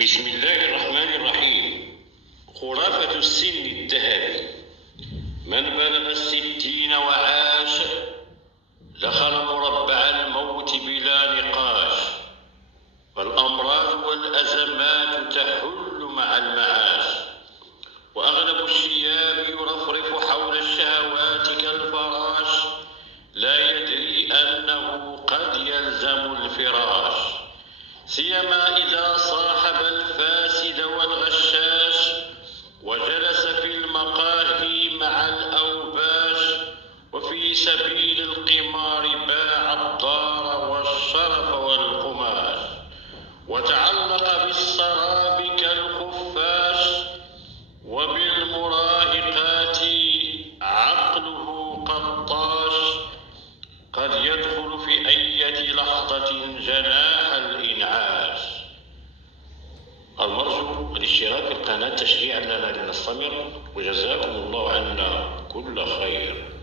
بسم الله الرحمن الرحيم. خرافة السن الذهبي: من بلغ 60 وعاش دخل مربع الموت بلا نقاش، فالأمراض والأزمات تحل مع المعاش، وأغلب الشياب يرفرف حول الشهوات كالفراش، لا يدري أنه قد يلزم الفراش، سيما إذا صاحب الفاسد والغشاش، وجلس في المقاهي مع الأوباش، وفي سبيل القمار باع الدار والشرف والقماش، وتعلق بالسراب كالخفاش، وبالمراهقات عقله قطاش، قد يدخل في أي لحظة جناح الإنعاش. المرجو الاشتراك في القناة تشجيعا لنا لنستمر، وجزاكم الله عنا كل خير.